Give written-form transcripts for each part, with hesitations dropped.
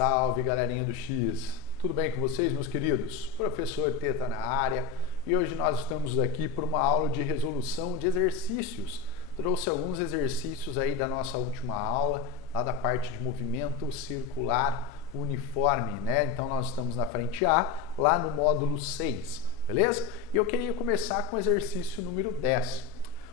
Salve, galerinha do X! Tudo bem com vocês, meus queridos? Professor T tá na área e hoje nós estamos aqui para uma aula de resolução de exercícios. Trouxe alguns exercícios aí da nossa última aula, lá da parte de movimento circular uniforme, né? Então nós estamos na frente A, lá no módulo 6, beleza? E eu queria começar com o exercício número 10.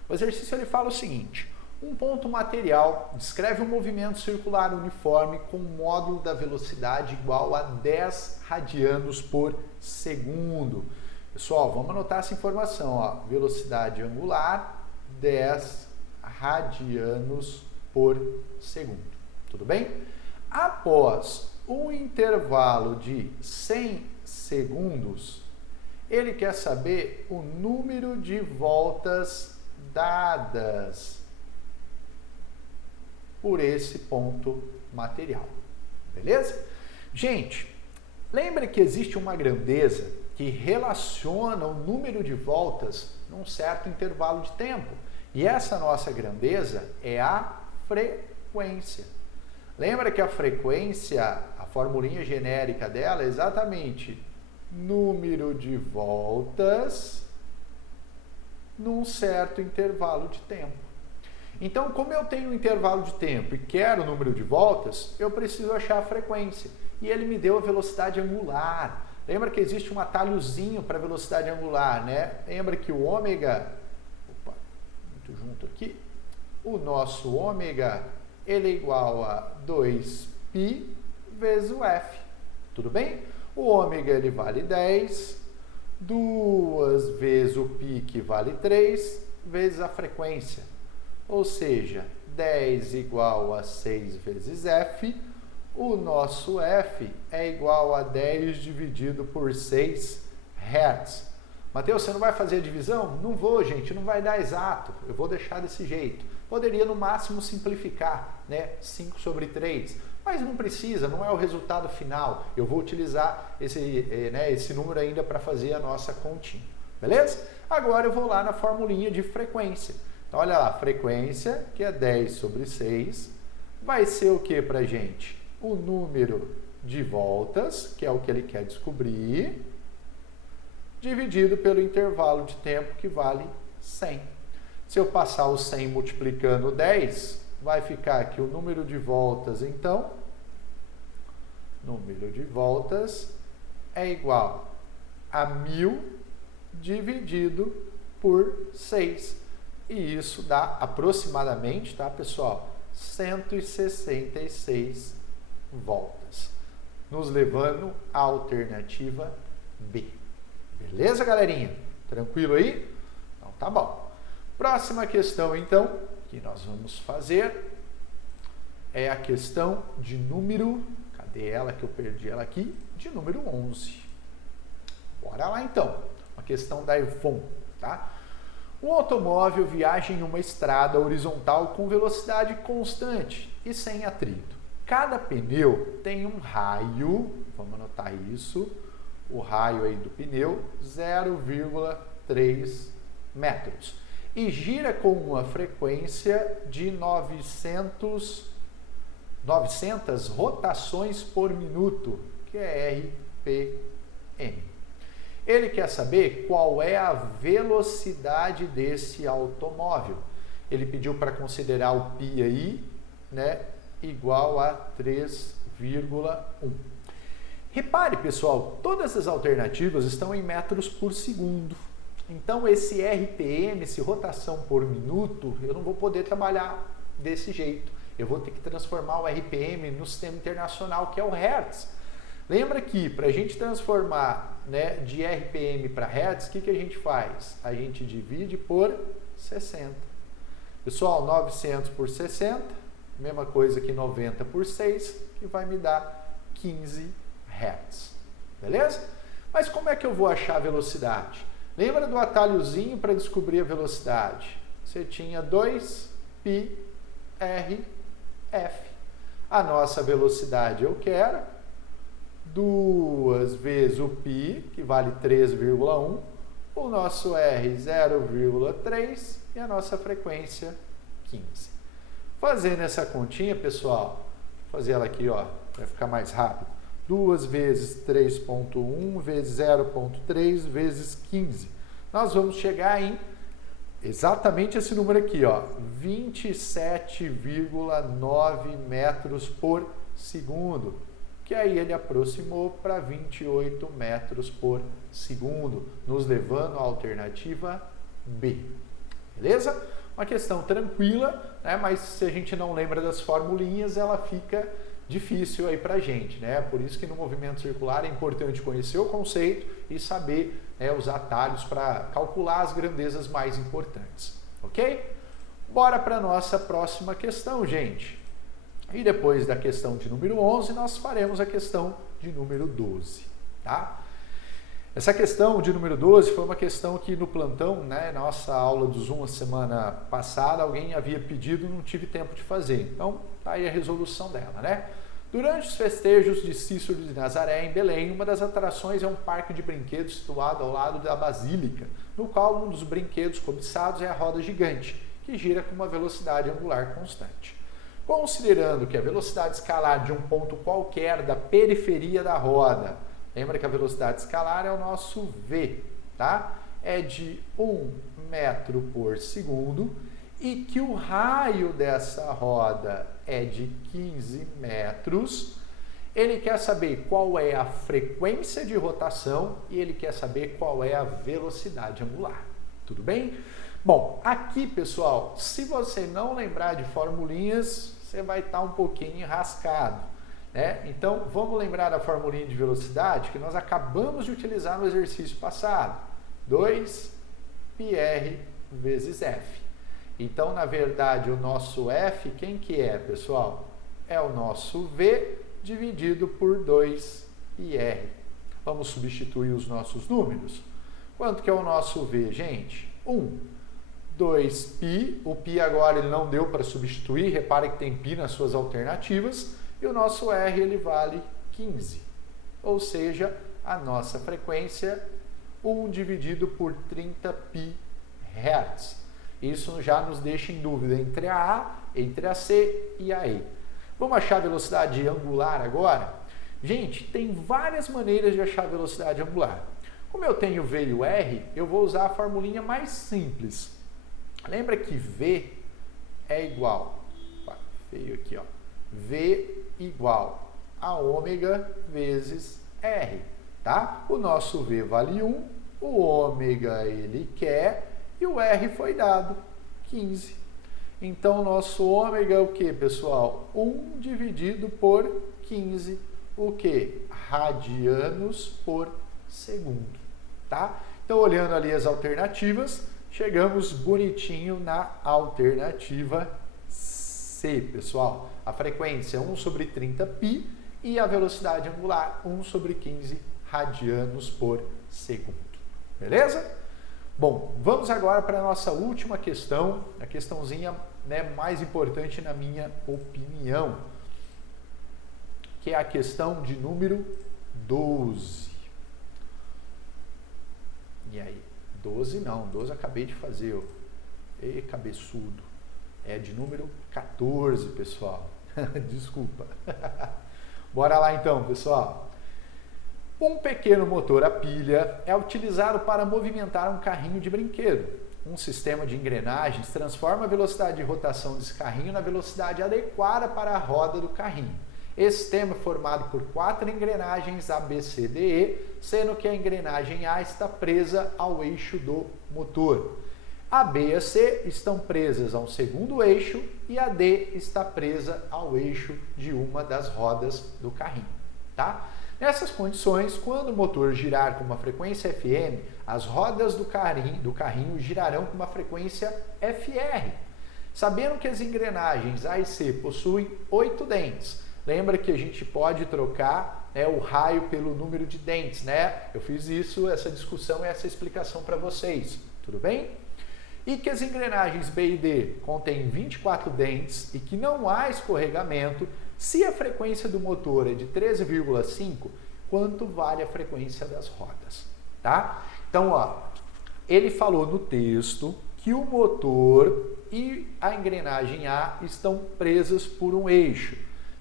O exercício ele fala o seguinte: um ponto material descreve um movimento circular uniforme com um módulo da velocidade igual a 10 radianos por segundo. Pessoal, vamos anotar essa informação, ó. Velocidade angular, 10 radianos por segundo. Tudo bem? Após um intervalo de 100 segundos, ele quer saber o número de voltas dadas por esse ponto material, beleza? Gente, lembre que existe uma grandeza que relaciona o número de voltas num certo intervalo de tempo, e essa nossa grandeza é a frequência. Lembra que a frequência, a formulinha genérica dela é exatamente número de voltas num certo intervalo de tempo. Então, como eu tenho um intervalo de tempo e quero o número de voltas, eu preciso achar a frequência. E ele me deu a velocidade angular. Lembra que existe um atalhozinho para velocidade angular, né? Lembra que o ômega, muito junto aqui, o nosso ômega, ele é igual a 2π vezes o f. Tudo bem? O ômega, ele vale 10, 2 vezes o π, que vale 3, vezes a frequência. Ou seja, 10 igual a 6 vezes f, o nosso f é igual a 10 dividido por 6 Hz. Mateus, você não vai fazer a divisão? Não vou, gente, não vai dar exato, eu vou deixar desse jeito. Poderia no máximo simplificar, né? 5 sobre 3, mas não precisa, não é o resultado final. Eu vou utilizar esse número ainda para fazer a nossa continha, beleza? Agora eu vou lá na formulinha de frequência. Então, olha lá, frequência, que é 10 sobre 6, vai ser o que para a gente? O número de voltas, que é o que ele quer descobrir, dividido pelo intervalo de tempo, que vale 100. Se eu passar o 100 multiplicando 10, vai ficar aqui o número de voltas, então, número de voltas é igual a 1000 dividido por 6. E isso dá aproximadamente, tá, pessoal? 166 voltas, nos levando à alternativa B. Beleza, galerinha? Tranquilo aí? Então tá bom. Próxima questão, então, que nós vamos fazer é a questão de número... Cadê ela que eu perdi ela aqui? De número 11. Bora lá, então. Uma questão da Yvonne, tá? Um automóvel viaja em uma estrada horizontal com velocidade constante e sem atrito. Cada pneu tem um raio, vamos anotar isso, o raio aí do pneu, 0,3 metros. E gira com uma frequência de 900 rotações por minuto, que é RPM. Ele quer saber qual é a velocidade desse automóvel. Ele pediu para considerar o π aí, né, igual a 3,1. Repare, pessoal, todas as alternativas estão em metros por segundo. Então, esse RPM, esse rotação por minuto, eu não vou poder trabalhar desse jeito. Eu vou ter que transformar o RPM no sistema internacional, que é o Hertz. Lembra que para a gente transformar, né, de RPM para Hertz, o que a gente faz? A gente divide por 60. Pessoal, 900 por 60, mesma coisa que 90 por 6, que vai me dar 15 Hz. Beleza? Mas como é que eu vou achar a velocidade? Lembra do atalhozinho para descobrir a velocidade? Você tinha 2πrf. A nossa velocidade eu quero 2 vezes o π, que vale 3,1, o nosso R 0,3 e a nossa frequência 15. Fazendo essa continha, pessoal, vou fazer ela aqui, ó, vai ficar mais rápido. 2 vezes 3,1 vezes 0,3 vezes 15. Nós vamos chegar em exatamente esse número aqui, ó, 27,9 metros por segundo, que aí ele aproximou para 28 metros por segundo, nos levando à alternativa B. Beleza? Uma questão tranquila, né? Mas se a gente não lembra das formulinhas, ela fica difícil aí pra gente, né? Por isso que no movimento circular é importante conhecer o conceito e saber, né, os atalhos para calcular as grandezas mais importantes, ok? Bora para nossa próxima questão, gente. E depois da questão de número 11, nós faremos a questão de número 12, tá? Essa questão de número 12 foi uma questão que no plantão, né, nossa aula do Zoom a semana passada, alguém havia pedido e não tive tempo de fazer. Então, tá aí a resolução dela, né? Durante os festejos de Cícero de Nazaré, em Belém, uma das atrações é um parque de brinquedos situado ao lado da Basílica, no qual um dos brinquedos cobiçados é a roda gigante, que gira com uma velocidade angular constante. Considerando que a velocidade escalar de um ponto qualquer da periferia da roda, lembra que a velocidade escalar é o nosso V, tá? É de 1 metro por segundo e que o raio dessa roda é de 15 metros, ele quer saber qual é a frequência de rotação e ele quer saber qual é a velocidade angular. Tudo bem? Bom, aqui, pessoal, se você não lembrar de formulinhas, você vai estar um pouquinho enrascado, né? Então, vamos lembrar da formulinha de velocidade que nós acabamos de utilizar no exercício passado. 2πr vezes f. Então, na verdade, o nosso f, quem que é, pessoal? É o nosso v dividido por 2πr. Vamos substituir os nossos números. Quanto que é o nosso v, gente? 1. 2π, o π agora ele não deu para substituir, repare que tem π nas suas alternativas, e o nosso r ele vale 15, ou seja, a nossa frequência 1 dividido por 30π Hz. Isso já nos deixa em dúvida entre a A, entre a C e a E. Vamos achar a velocidade angular agora? Gente, tem várias maneiras de achar a velocidade angular. Como eu tenho V e o R, eu vou usar a formulinha mais simples. Lembra que V é igual, veio aqui, ó, V igual a ômega vezes R, tá? O nosso V vale 1, o ômega ele quer e o R foi dado, 15. Então, o nosso ômega é o que, pessoal? 1 dividido por 15, o que? Radianos por segundo, tá? Então, olhando ali as alternativas, chegamos bonitinho na alternativa C, pessoal. A frequência é 1 sobre 30π e a velocidade angular 1 sobre 15 radianos por segundo. Beleza? Bom, vamos agora para a nossa última questão, a questãozinha, né, mais importante na minha opinião, que é a questão de número 12. E aí? 12 não, 12 acabei de fazer, ó. Ei, cabeçudo. É de número 14, pessoal. Desculpa. Bora lá então, pessoal. Um pequeno motor a pilha é utilizado para movimentar um carrinho de brinquedo. Um sistema de engrenagens transforma a velocidade de rotação desse carrinho na velocidade adequada para a roda do carrinho. Esse sistema é formado por 4 engrenagens A, B, C, D, E, sendo que a engrenagem A está presa ao eixo do motor. A B e a C estão presas ao segundo eixo e a D está presa ao eixo de uma das rodas do carrinho, tá? Nessas condições, quando o motor girar com uma frequência FM, as rodas do carrinho girarão com uma frequência FR. Sabendo que as engrenagens A e C possuem 8 dentes, lembra que a gente pode trocar, né, o raio pelo número de dentes, né? Eu fiz isso, essa discussão e essa explicação para vocês, tudo bem? E que as engrenagens B e D contêm 24 dentes e que não há escorregamento, se a frequência do motor é de 13,5, quanto vale a frequência das rodas, tá? Então, ó, ele falou no texto que o motor e a engrenagem A estão presas por um eixo.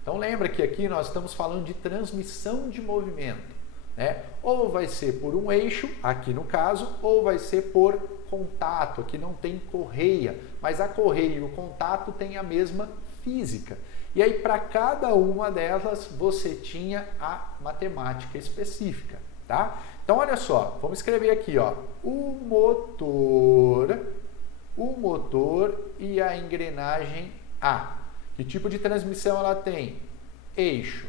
Então lembra que aqui nós estamos falando de transmissão de movimento, né? Ou vai ser por um eixo, aqui no caso, ou vai ser por contato. Aqui não tem correia, mas a correia e o contato têm a mesma física. E aí para cada uma delas você tinha a matemática específica, tá? Então olha só, vamos escrever aqui, ó, o motor e a engrenagem A. Que tipo de transmissão ela tem? Eixo.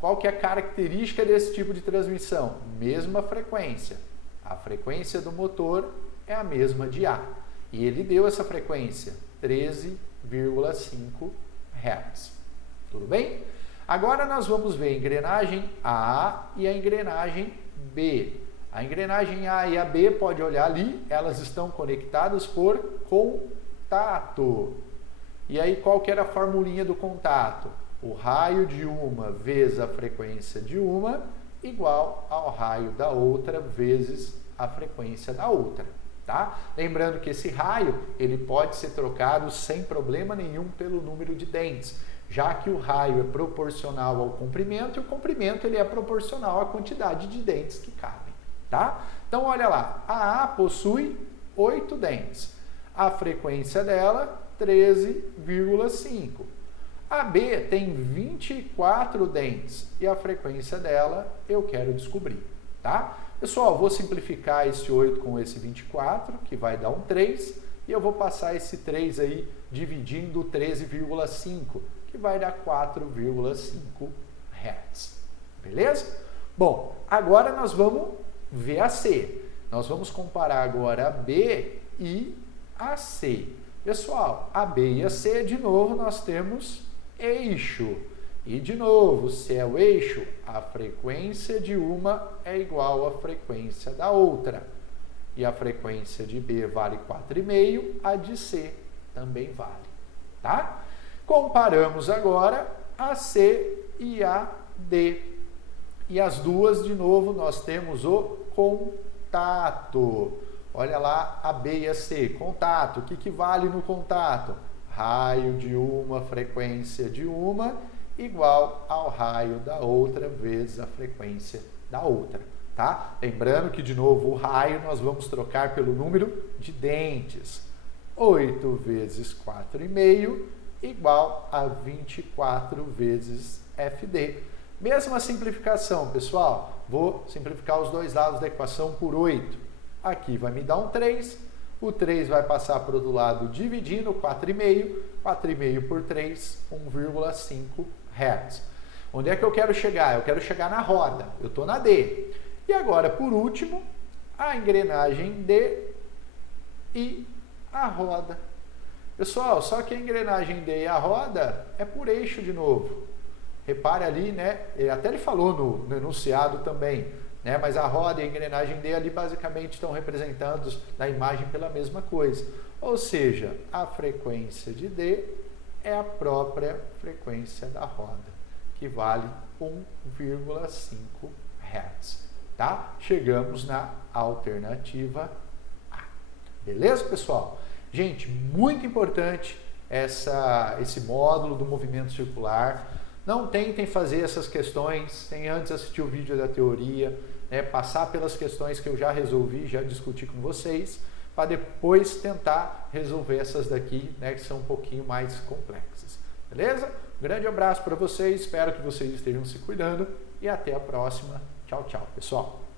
Qual que é a característica desse tipo de transmissão? Mesma frequência. A frequência do motor é a mesma de A. E ele deu essa frequência, 13,5 Hz. Tudo bem? Agora nós vamos ver a engrenagem A e a engrenagem B. A engrenagem A e a B, pode olhar ali, elas estão conectadas por contato. E aí qual que era a formulinha do contato? O raio de uma vezes a frequência de uma igual ao raio da outra vezes a frequência da outra, tá? Lembrando que esse raio, ele pode ser trocado sem problema nenhum pelo número de dentes, já que o raio é proporcional ao comprimento e o comprimento ele é proporcional à quantidade de dentes que cabem, tá? Então olha lá, a A possui 8 dentes, a frequência dela 13,5. A B tem 24 dentes e a frequência dela eu quero descobrir, tá? Pessoal, vou simplificar esse 8 com esse 24, que vai dar um 3, e eu vou passar esse 3 aí dividindo 13,5, que vai dar 4,5 Hz. Beleza? Bom, agora nós vamos ver a C. Nós vamos comparar agora a B e a C. Pessoal, a B e a C, de novo, nós temos eixo. E, de novo, se é o eixo, a frequência de uma é igual à frequência da outra. E a frequência de B vale 4,5, a de C também vale. Tá? Comparamos agora a C e a D. E as duas, de novo, nós temos o contato. Olha lá a B e a C. Contato. O que vale no contato? Raio de uma, frequência de uma, igual ao raio da outra vezes a frequência da outra. Tá? Lembrando que, de novo, o raio nós vamos trocar pelo número de dentes. 8 vezes 4,5 igual a 24 vezes FD. Mesma simplificação, pessoal. Vou simplificar os dois lados da equação por 8. Aqui vai me dar um 3. O 3 vai passar para o outro lado dividindo 4,5. 4,5 por 3, 1,5 Hz. Onde é que eu quero chegar? Eu quero chegar na roda. Eu estou na D. E agora, por último, a engrenagem D e a roda. Pessoal, só que a engrenagem D e a roda é por eixo de novo. Repare ali, né? Até ele falou no enunciado também, né? Mas a roda e a engrenagem D ali basicamente estão representados na imagem pela mesma coisa. Ou seja, a frequência de D é a própria frequência da roda, que vale 1,5 Hz. Tá? Chegamos na alternativa A. Beleza, pessoal? Gente, muito importante esse módulo do movimento circular. Não tentem fazer essas questões sem antes assistir o vídeo da teoria, né? Passar pelas questões que eu já resolvi, já discuti com vocês, para depois tentar resolver essas daqui, né, que são um pouquinho mais complexas. Beleza? Um grande abraço para vocês, espero que vocês estejam se cuidando e até a próxima. Tchau, tchau, pessoal!